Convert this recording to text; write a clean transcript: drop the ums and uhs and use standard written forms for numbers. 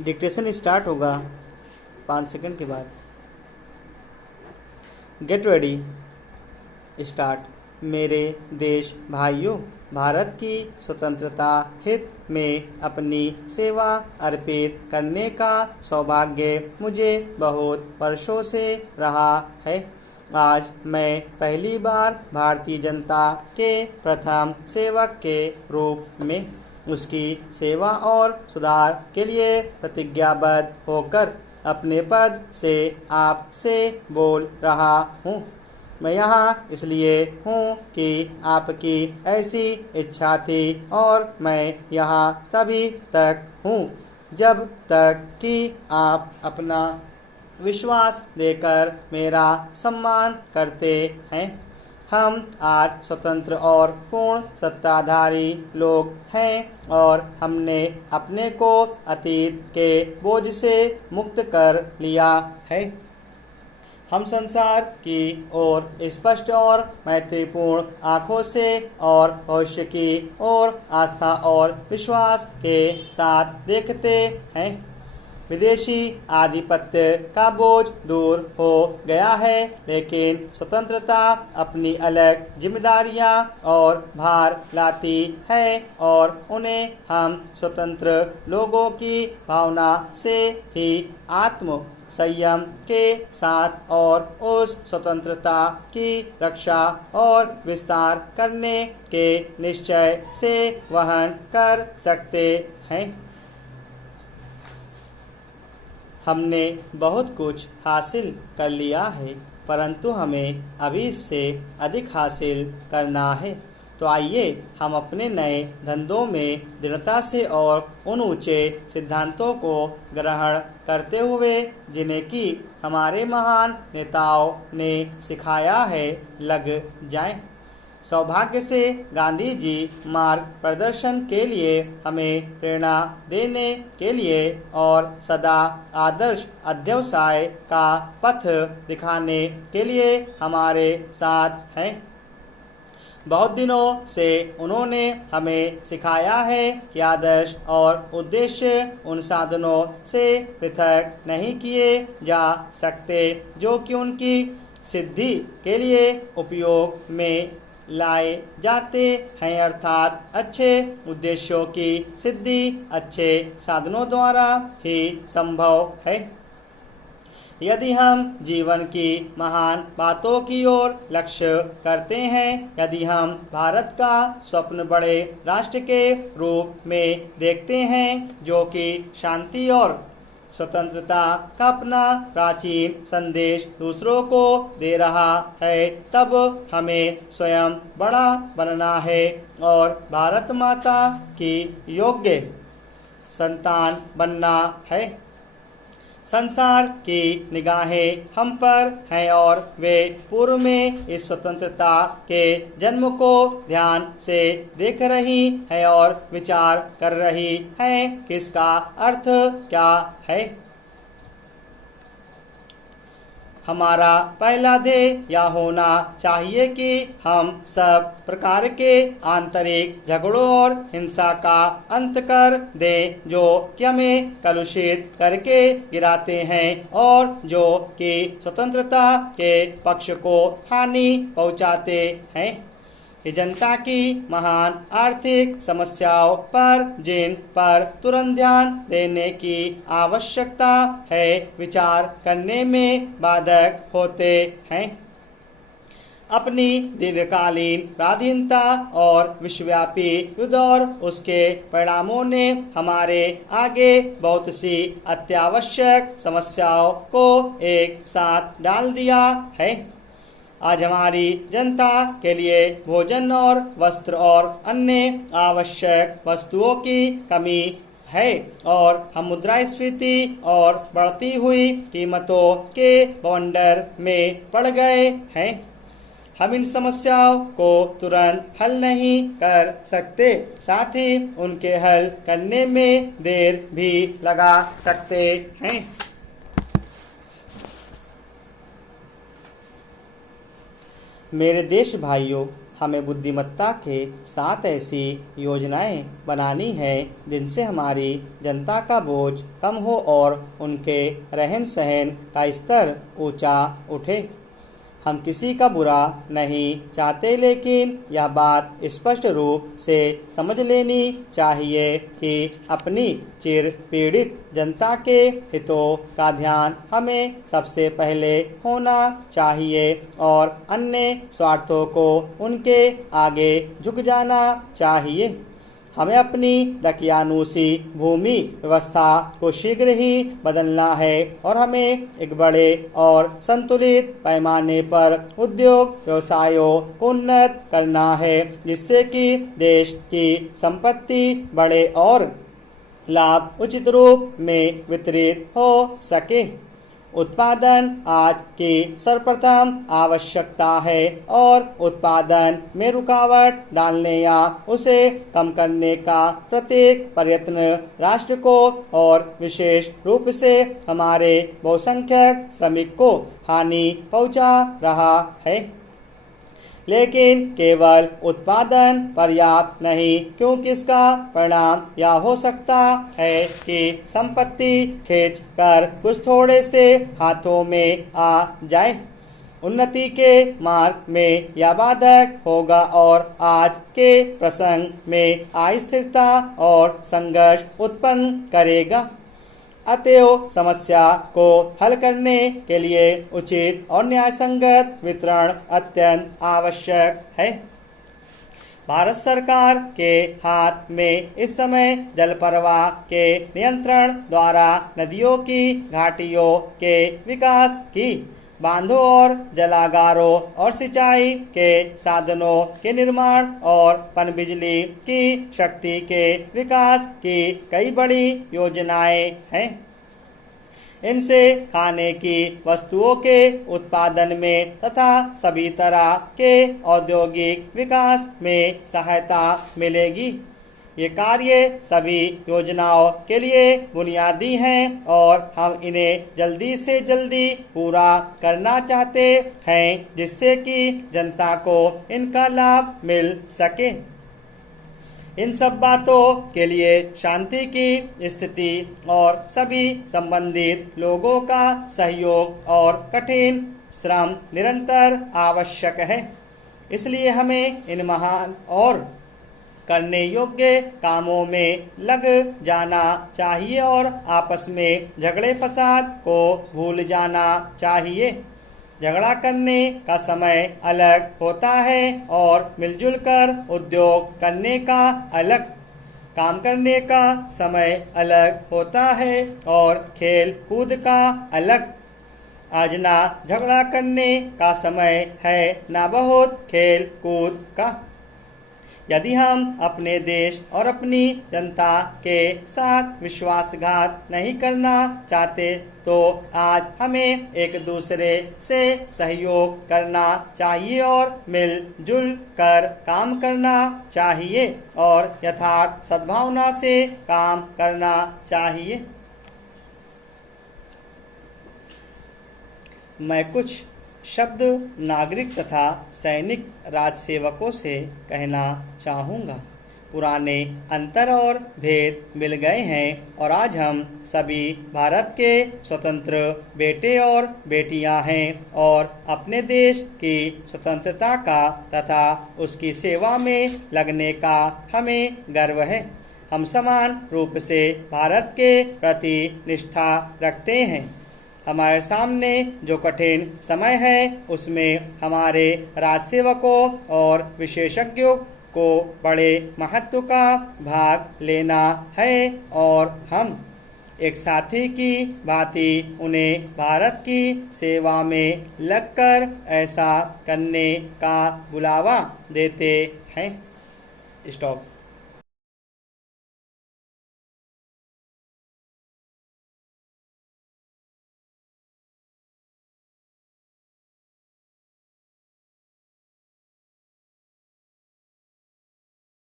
Dictation start होगा 5 second के बाद। Get ready, start. मेरे देश भाइयों, भारत की स्वतंत्रता हित में अपनी सेवा अर्पित करने का सौभाग्य मुझे बहुत वर्षों से रहा है। आज मैं पहली बार भारतीय जनता के प्रथम सेवक के रूप में उसकी सेवा और सुधार के लिए प्रतिज्ञाबद्ध होकर अपने पद से आपसे बोल रहा हूँ। मैं यहाँ इसलिए हूँ कि आपकी ऐसी इच्छा थी और मैं यहाँ तभी तक हूँ जब तक कि आप अपना विश्वास देकर मेरा सम्मान करते हैं। हम आज स्वतंत्र और पूर्ण सत्ताधारी लोग हैं और हमने अपने को अतीत के बोझ से मुक्त कर लिया है। हम संसार की ओर स्पष्ट और मैत्रीपूर्ण आँखों से और भविष्य की ओर आस्था और विश्वास के साथ देखते हैं। विदेशी आधिपत्य का बोझ दूर हो गया है, लेकिन स्वतंत्रता अपनी अलग जिम्मेदारियां और भार लाती है और उन्हें हम स्वतंत्र लोगों की भावना से ही आत्म संयम के साथ और उस स्वतंत्रता की रक्षा और विस्तार करने के निश्चय से वहन कर सकते हैं। हमने बहुत कुछ हासिल कर लिया है, परंतु हमें अभी इससे अधिक हासिल करना है। तो आइए हम अपने नए धंधों में दृढ़ता से और उन ऊंचे सिद्धांतों को ग्रहण करते हुए जिन्हें कि हमारे महान नेताओं ने सिखाया है लग जाएं। सौभाग्य से गांधी जी मार्ग प्रदर्शन के लिए हमें प्रेरणा देने के लिए और सदा आदर्श अध्यवसाय का पथ दिखाने के लिए हमारे साथ हैं। बहुत दिनों से उन्होंने हमें सिखाया है कि आदर्श और उद्देश्य उन साधनों से पृथक नहीं किए जा सकते जो कि उनकी सिद्धि के लिए उपयोग में लाए जाते हैं, अर्थात अच्छे उद्देश्यों की सिद्धि अच्छे साधनों द्वारा ही संभव है। यदि हम जीवन की महान बातों की ओर लक्ष्य करते हैं, यदि हम भारत का स्वप्न बड़े राष्ट्र के रूप में देखते हैं जो कि शांति और स्वतंत्रता का अपना प्राचीन संदेश दूसरों को दे रहा है, तब हमें स्वयं बड़ा बनना है और भारत माता की योग्य संतान बनना है। संसार की निगाहें हम पर हैं और वे पूर्व में इस स्वतंत्रता के जन्म को ध्यान से देख रही हैं और विचार कर रही हैं कि इसका अर्थ क्या है। हमारा पहला ध्येय यह होना चाहिए कि हम सब प्रकार के आंतरिक झगड़ों और हिंसा का अंत कर दें जो कि हमें कलुषित करके गिराते हैं और जो कि स्वतंत्रता के पक्ष को हानि पहुंचाते हैं। ये जनता की महान आर्थिक समस्याओं पर जिन पर तुरंत ध्यान देने की आवश्यकता है विचार करने में बाधक होते हैं। अपनी दीर्घकालीन पराधीनता और विश्वव्यापी युद्ध और उसके परिणामों ने हमारे आगे बहुत सी अत्यावश्यक समस्याओं को एक साथ डाल दिया है। आज हमारी जनता के लिए भोजन और वस्त्र और अन्य आवश्यक वस्तुओं की कमी है और हम मुद्रास्फीति और बढ़ती हुई कीमतों के बवंडर में पड़ गए हैं। हम इन समस्याओं को तुरंत हल नहीं कर सकते, साथ ही उनके हल करने में देर भी लगा सकते हैं। मेरे देश भाइयों, हमें बुद्धिमत्ता के साथ ऐसी योजनाएं बनानी है जिनसे हमारी जनता का बोझ कम हो और उनके रहन सहन का स्तर ऊंचा उठे। हम किसी का बुरा नहीं चाहते, लेकिन यह बात स्पष्ट रूप से समझ लेनी चाहिए कि अपनी चिर पीड़ित जनता के हितों का ध्यान हमें सबसे पहले होना चाहिए और अन्य स्वार्थों को उनके आगे झुक जाना चाहिए। हमें अपनी दकियानूसी भूमि व्यवस्था को शीघ्र ही बदलना है और हमें एक बड़े और संतुलित पैमाने पर उद्योग व्यवसायों को उन्नत करना है, जिससे कि देश की संपत्ति बढ़े और लाभ उचित रूप में वितरित हो सके। उत्पादन आज की सर्वप्रथम आवश्यकता है और उत्पादन में रुकावट डालने या उसे कम करने का प्रत्येक प्रयत्न राष्ट्र को और विशेष रूप से हमारे बहुसंख्यक श्रमिक को हानि पहुंचा रहा है। लेकिन केवल उत्पादन पर्याप्त नहीं, क्योंकि इसका परिणाम यह हो सकता है कि संपत्ति खींच कर कुछ थोड़े से हाथों में आ जाए। उन्नति के मार्ग में यह बाधक होगा और आज के प्रसंग में अस्थिरता और संघर्ष उत्पन्न करेगा। अतएव समस्या को हल करने के लिए उचित और न्यायसंगत वितरण अत्यंत आवश्यक है। भारत सरकार के हाथ में इस समय जल प्रवाह के नियंत्रण द्वारा नदियों की घाटियों के विकास की, बांधों और जलागारों और सिंचाई के साधनों के निर्माण और पनबिजली की शक्ति के विकास की कई बड़ी योजनाएं हैं। इनसे खाने की वस्तुओं के उत्पादन में तथा सभी तरह के औद्योगिक विकास में सहायता मिलेगी। ये कार्य सभी योजनाओं के लिए बुनियादी हैं और हम इन्हें जल्दी से जल्दी पूरा करना चाहते हैं, जिससे कि जनता को इनका लाभ मिल सके। इन सब बातों के लिए शांति की स्थिति और सभी संबंधित लोगों का सहयोग और कठिन श्रम निरंतर आवश्यक है। इसलिए हमें इन महान और करने योग्य कामों में लग जाना चाहिए और आपस में झगड़े फसाद को भूल जाना चाहिए। झगड़ा करने का समय अलग होता है और मिलजुल कर उद्योग करने का अलग, काम करने का समय अलग होता है और खेल कूद का अलग। आज ना झगड़ा करने का समय है, ना बहुत खेल कूद का। यदि हम अपने देश और अपनी जनता के साथ विश्वासघात नहीं करना चाहते तो आज हमें एक दूसरे से सहयोग करना चाहिए और मिलजुल कर काम करना चाहिए और यथार्थ सद्भावना से काम करना चाहिए। मैं कुछ शब्द नागरिक तथा सैनिक राजसेवकों से कहना चाहूँगा। पुराने अंतर और भेद मिल गए हैं और आज हम सभी भारत के स्वतंत्र बेटे और बेटियां हैं और अपने देश की स्वतंत्रता का तथा उसकी सेवा में लगने का हमें गर्व है। हम समान रूप से भारत के प्रति निष्ठा रखते हैं। हमारे सामने जो कठिन समय है उसमें हमारे राजसेवकों और विशेषज्ञों को बड़े महत्व का भाग लेना है और हम एक साथी की भांति उन्हें भारत की सेवा में लगकर ऐसा करने का बुलावा देते हैं। स्टॉप।